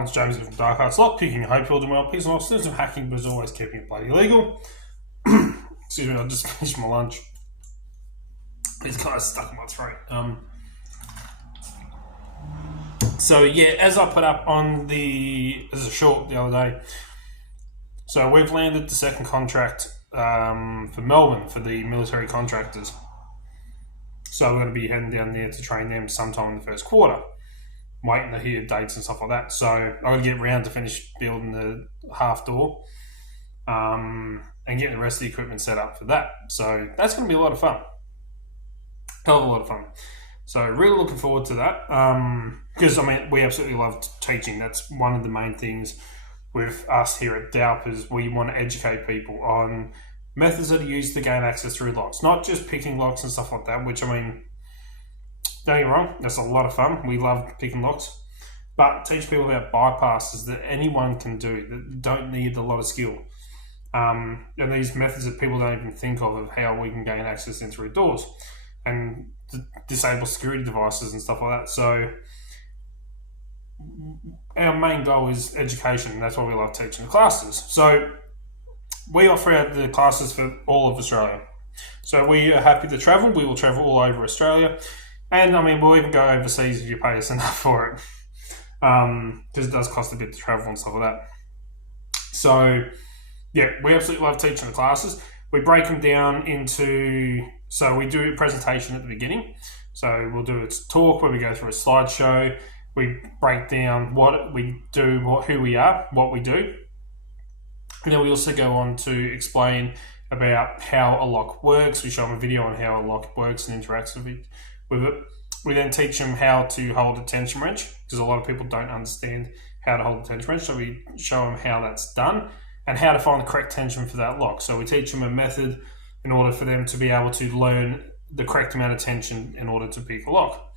everyone, it's James from Dark Arts Lockpicking. I hope you're all doing well. Peace and love, still some hacking, but as always, keeping it bloody illegal. Excuse me, I just finished my lunch. It's kind of stuck in my throat. So yeah, as I put up on as a short the other day, so we've landed the second contract for Melbourne for the military contractors. So we're going to be heading down there to train them sometime in the first quarter. Waiting to hear dates and stuff like that. So I've got to get round to finish building the half door and getting the rest of the equipment set up for that. So that's going to be a lot of fun. Hell of a lot of fun. So really looking forward to that because we absolutely love teaching. That's one of the main things with us here at DALP is we want to educate people on methods that are used to gain access through locks, not just picking locks and stuff like that, which don't get me wrong, that's a lot of fun. We love picking locks. But teach people about bypasses that anyone can do, that don't need a lot of skill. And these methods that people don't even think of how we can gain access in through doors and disable security devices and stuff like that. So our main goal is education, and that's why we love teaching the classes. So we offer out the classes for all of Australia. So we are happy to travel. We will travel all over Australia. And we'll even go overseas if you pay us enough for it. Because it does cost a bit to travel and stuff like that. So, yeah, we absolutely love teaching the classes. We break them down so we do a presentation at the beginning. So we'll do a talk where we go through a slideshow. We break down what we do, who we are, what we do. And then we also go on to explain about how a lock works. We show them a video on how a lock works and interacts with it. We then teach them how to hold a tension wrench because a lot of people don't understand how to hold a tension wrench. So we show them how that's done and how to find the correct tension for that lock. So we teach them a method in order for them to be able to learn the correct amount of tension in order to pick a lock.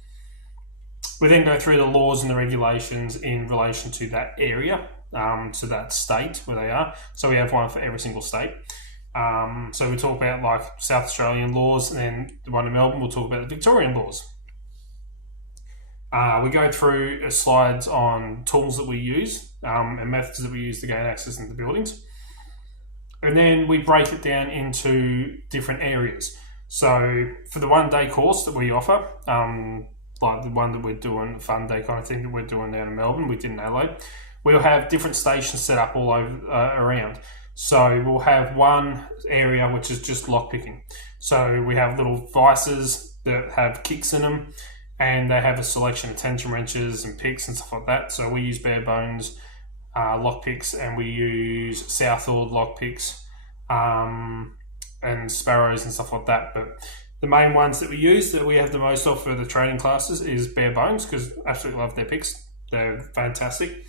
We then go through the laws and the regulations in relation to that area, to that state where they are. So we have one for every single state. So we talk about like South Australian laws, and then the one in Melbourne, we'll talk about the Victorian laws. We go through slides on tools that we use and methods that we use to gain access into buildings. And then we break it down into different areas. So for the 1 day course that we offer, like the one that we're doing, fun day kind of thing that we're doing down in Melbourne, we did in Adelaide, we'll have different stations set up all over around. So we'll have one area which is just lockpicking. So we have little vices that have kicks in them, and they have a selection of tension wrenches and picks and stuff like that. So we use bare bones lockpicks, and we use Southall lockpicks and sparrows and stuff like that. But the main ones that we use, that we have the most of for the training classes, is bare bones, because I absolutely love their picks. They're fantastic.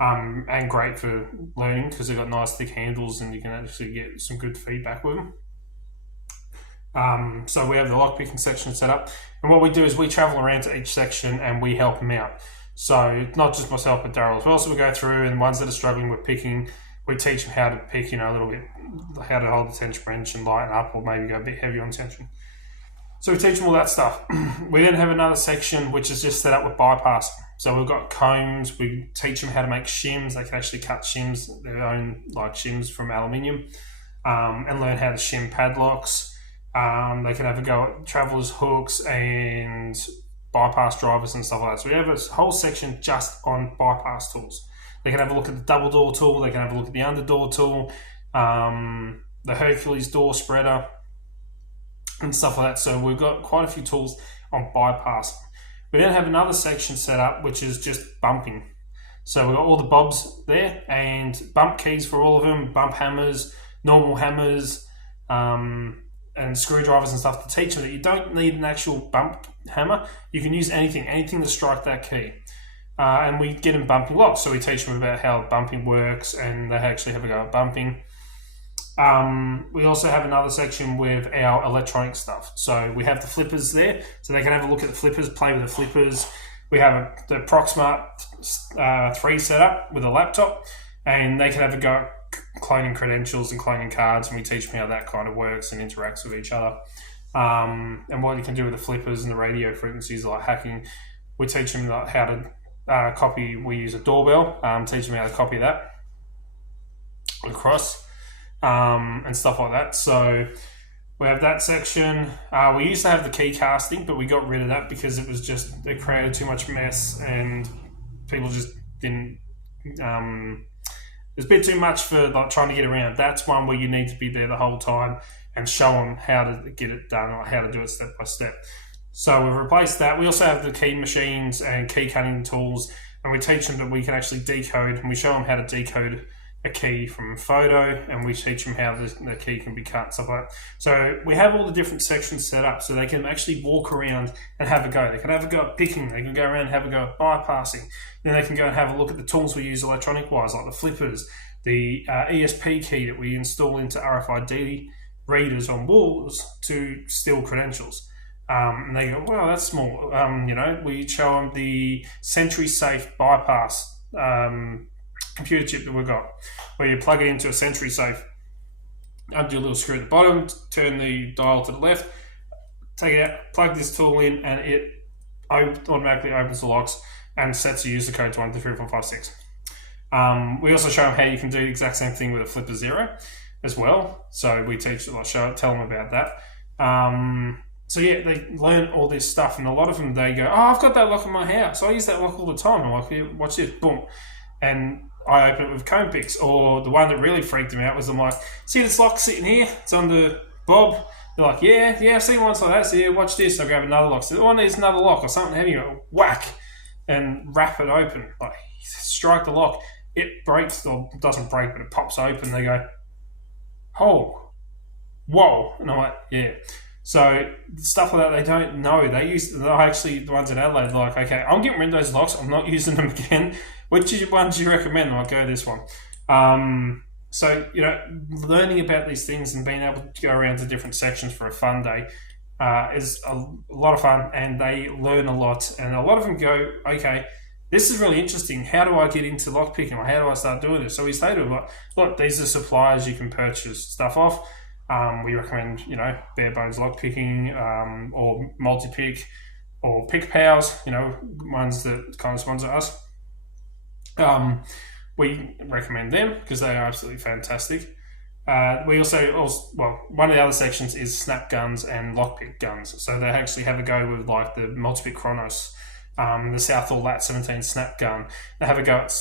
And great for learning because they've got nice thick handles and you can actually get some good feedback with them. So we have the lockpicking section set up, and what we do is we travel around to each section and we help them out. So not just myself but Daryl as well. So we go through, and ones that are struggling with picking, we teach them how to pick, a little bit, how to hold the tension wrench and lighten up, or maybe go a bit heavy on tension. So we teach them all that stuff. We then have another section which is just set up with bypassing. So we've got combs. We teach them how to make shims. They can actually cut shims, their own shims from aluminium, and learn how to shim padlocks. They can have a go at travelers hooks and bypass drivers and stuff like that. So we have a whole section just on bypass tools. They can have a look at the double door tool. They can have a look at the under door tool, the Hercules door spreader, and stuff like that. So we've got quite a few tools on bypassing. We then have another section set up which is just bumping. So we've got all the bobs there and bump keys for all of them, bump hammers, normal hammers, and screwdrivers and stuff to teach them that you don't need an actual bump hammer. You can use anything to strike that key. And we get them bumping locks. So we teach them about how bumping works, and they actually have a go at bumping. We also have another section with our electronic stuff. So we have the flippers there, so they can have a look at the flippers, play with the flippers. We have the Proxmart 3 set up with a laptop, and they can have a go at cloning credentials and cloning cards, and we teach them how that kind of works and interacts with each other. And what you can do with the flippers and the radio frequencies, like hacking. We teach them how to copy. We use a doorbell, teach them how to copy that across, and stuff like that. So we have that section. We used to have the key casting, but we got rid of that because it created too much mess and people just didn't. It's a bit too much for like trying to get around. That's one where you need to be there the whole time and show them how to get it done or how to do it step by step. So we've replaced that. We also have the key machines and key cutting tools, and we teach them that we can actually decode, and we show them how to decode a key from a photo, and we teach them how the key can be cut, stuff like that. So we have all the different sections set up so they can actually walk around and have a go. They can have a go at picking, they can go around and have a go at bypassing. Then they can go and have a look at the tools we use electronic-wise, like the flippers, the ESP key that we install into RFID readers on walls to steal credentials. And they go, well, that's small. We show them the SentrySafe bypass computer chip that we've got, where you plug it into a SentrySafe, undo a little screw at the bottom, turn the dial to the left, take it out, plug this tool in, and it automatically opens the locks and sets the user code to 1, 2, 3, 4, 5, 6. We also show them how you can do the exact same thing with a flipper 0 as well. So we tell them about that. So yeah, they learn all this stuff, and a lot of them, they go, oh, I've got that lock in my house. I use that lock all the time. I'm like, yeah, watch this, boom. And I open it with comb picks. Or the one that really freaked them out was, I'm like, see this lock sitting here? It's on the bob. They're like, yeah, I've seen ones like that. So yeah, watch this. I grab another lock. So oh, there's another lock or something heavy. Whack. And wrap it open. Like, strike the lock. It breaks, or doesn't break, but it pops open. They go, oh, whoa. And I'm like, yeah. So stuff like that, they don't know. They're actually the ones in Adelaide. They're like, okay, I'm getting rid of those locks. I'm not using them again. Which ones do you recommend? I'll go this one. So learning about these things and being able to go around to different sections for a fun day is a lot of fun, and they learn a lot. And a lot of them go, okay, this is really interesting. How do I get into lockpicking? Or how do I start doing this? So we say to them, look, these are suppliers you can purchase stuff off. We recommend, bare bones lockpicking, or multi-pick, or pick powers, ones that kind of sponsor us. We recommend them because they are absolutely fantastic. We also, one of the other sections is snap guns and lockpick guns. So they actually have a go with like the multi-pick Chronos, the Southall Lat 17 snap gun. They have a go at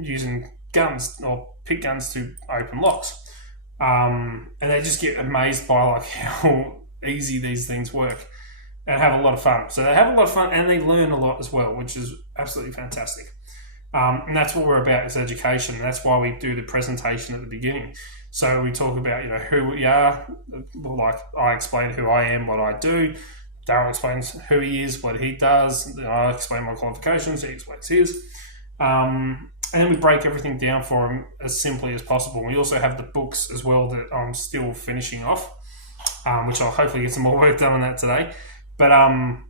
using guns or pick guns to open locks. And they just get amazed by like how easy these things work and have a lot of fun. So they have a lot of fun and they learn a lot as well, which is absolutely fantastic. And that's what we're about, is education. And that's why we do the presentation at the beginning. So we talk about, who we are. Like I explain who I am, what I do. Darryl explains who he is, what he does. I explain my qualifications. He explains his. And then we break everything down for him as simply as possible. We also have the books as well that I'm still finishing off, which I'll hopefully get some more work done on that today. But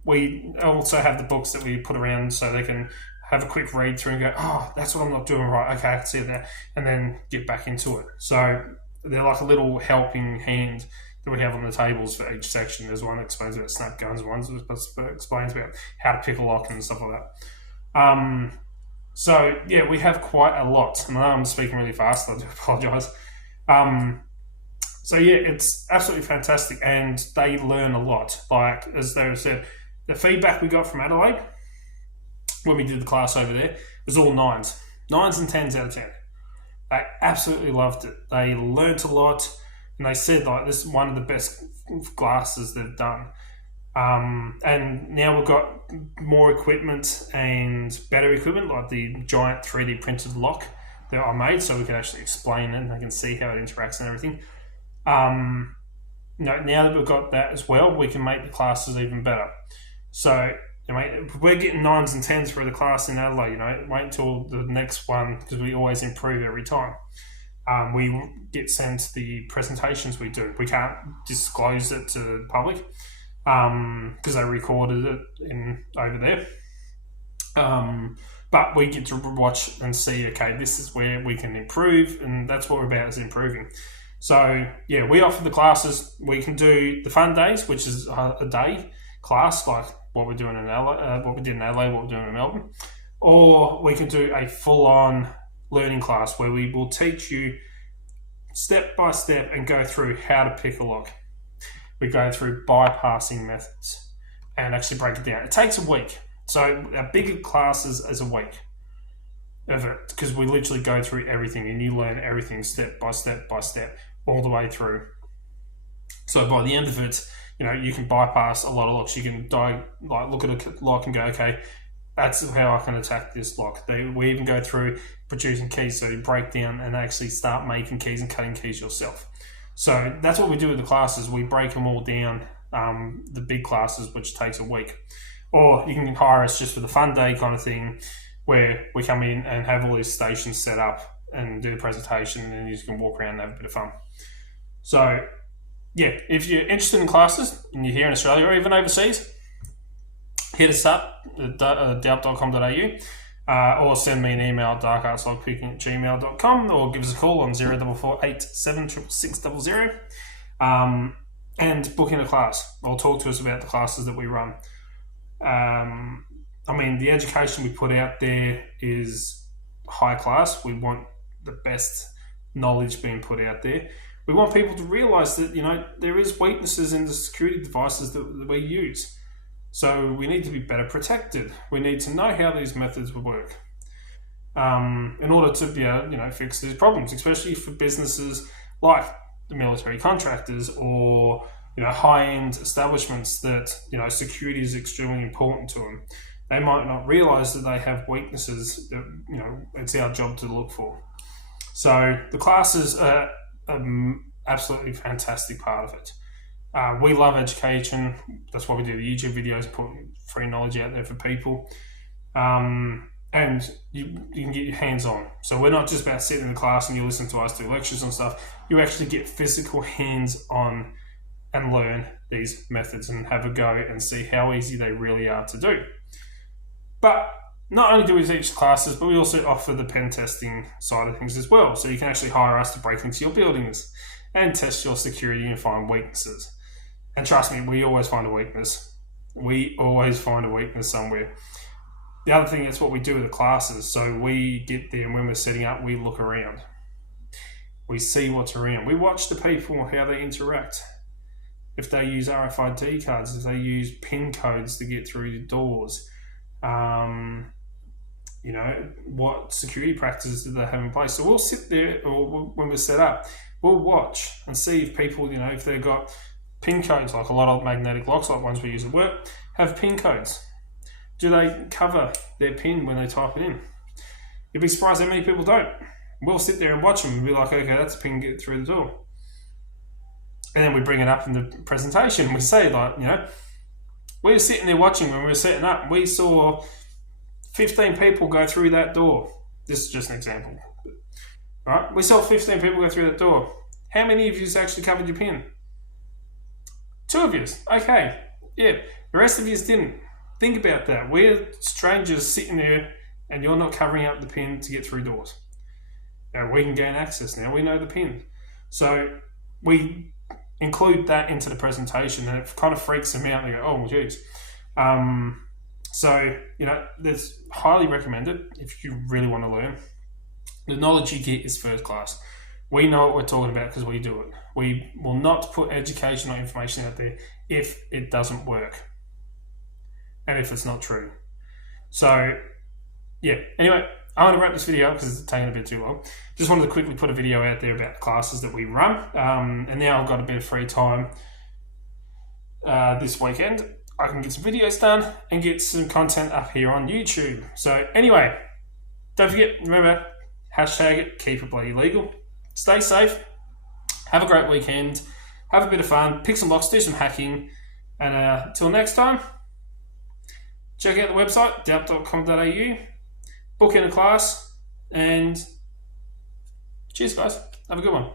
we also have the books that we put around so they can have a quick read through and go, oh, that's what I'm not doing right. Okay, I can see that. And then get back into it. So they're like a little helping hand that we have on the tables for each section. There's one that explains about snap guns, one that explains about how to pick a lock and stuff like that. So, yeah, we have quite a lot. And I know I'm speaking really fast, I do apologise. So, yeah, it's absolutely fantastic, and they learn a lot. Like, as they said, the feedback we got from Adelaide when we did the class over there was all 9s. 9s and 10s out of 10. They absolutely loved it. They learnt a lot, and they said, like, this is one of the best classes they've done. And now we've got more equipment and better equipment, like the giant 3D printed lock that I made, so we can actually explain it and they can see how it interacts and everything. Now that we've got that as well, we can make the classes even better. So we're getting 9s and 10s for the class in Adelaide. Wait until the next one, because we always improve every time. We get sent the presentations we do. We can't disclose it to the public, because they recorded it over there. But we get to watch and see, okay, this is where we can improve, and that's what we're about, is improving. So, yeah, we offer the classes. We can do the fun days, which is a day class, like what we're doing in Adelaide, what we did in Adelaide, what we're doing in Melbourne. Or we can do a full-on learning class where we will teach you step by step and go through how to pick a lock. We go through bypassing methods and actually break it down. It takes a week. So our bigger classes is a week of it, because we literally go through everything and you learn everything step by step by step all the way through. So by the end of it, you can bypass a lot of locks. You can look at a lock and go, okay, that's how I can attack this lock. We even go through producing keys, so you break down and actually start making keys and cutting keys yourself. So that's what we do with the classes. We break them all down, the big classes, which takes a week. Or you can hire us just for the fun day kind of thing, where we come in and have all these stations set up and do the presentation, and then you can walk around and have a bit of fun. So yeah, if you're interested in classes and you're here in Australia or even overseas, hit us up at dalp.com.au, or send me an email at darkartslockpicking@gmail.com, or give us a call on 0448766600, and book in a class or talk to us about the classes that we run. The education we put out there is high class. We want the best knowledge being put out there. We want people to realise that, there is weaknesses in the security devices that we use. So we need to be better protected. We need to know how these methods will work in order to be able to, fix these problems, especially for businesses like the military contractors or, high-end establishments that, security is extremely important to them. They might not realise that they have weaknesses that, it's our job to look for. So the classes are absolutely fantastic part of it. We love education. That's why we do the YouTube videos, put free knowledge out there for people. And you can get your hands on. So we're not just about sitting in the class and you listen to us do lectures and stuff. You actually get physical hands on and learn these methods and have a go and see how easy they really are to do. But not only do we teach classes, but we also offer the pen testing side of things as well. So you can actually hire us to break into your buildings and test your security and find weaknesses. And trust me, we always find a weakness. We always find a weakness somewhere. The other thing is what we do with the classes. So we get there and when we're setting up, we look around. We see what's around. We watch the people, how they interact. If they use RFID cards, if they use PIN codes to get through the doors, what security practices do they have in place? So we'll sit there, or when we're set up, we'll watch and see if people, if they've got PIN codes, like a lot of magnetic locks, like ones we use at work, have PIN codes. Do they cover their PIN when they type it in? You'd be surprised how many people don't. We'll sit there and watch them and be like, okay, that's a PIN, get through the door. And then we bring it up in the presentation. We say, we were sitting there watching when we were setting up. We saw 15 people go through that door. This is just an example. All right? We saw 15 people go through that door. How many of you actually covered your PIN? 2 of you. Okay. Yeah. The rest of you didn't. Think about that. We're strangers sitting there and you're not covering up the PIN to get through doors. Now we can gain access. Now we know the PIN. So we include that into the presentation and it kind of freaks them out and they go, oh, geez. That's highly recommended if you really want to learn. The knowledge you get is first class. We know what we're talking about because we do it. We will not put educational information out there if it doesn't work and if it's not true. So, yeah. Anyway, I want to wrap this video up because it's taking a bit too long. Just wanted to quickly put a video out there about the classes that we run. And now I've got a bit of free time this weekend. I can get some videos done and get some content up here on YouTube. So anyway, don't forget, remember, hashtag it, keep it bloody legal. Stay safe. Have a great weekend. Have a bit of fun. Pick some locks, do some hacking. And until next time, check out the website, dalp.com.au. Book in a class. And cheers, guys. Have a good one.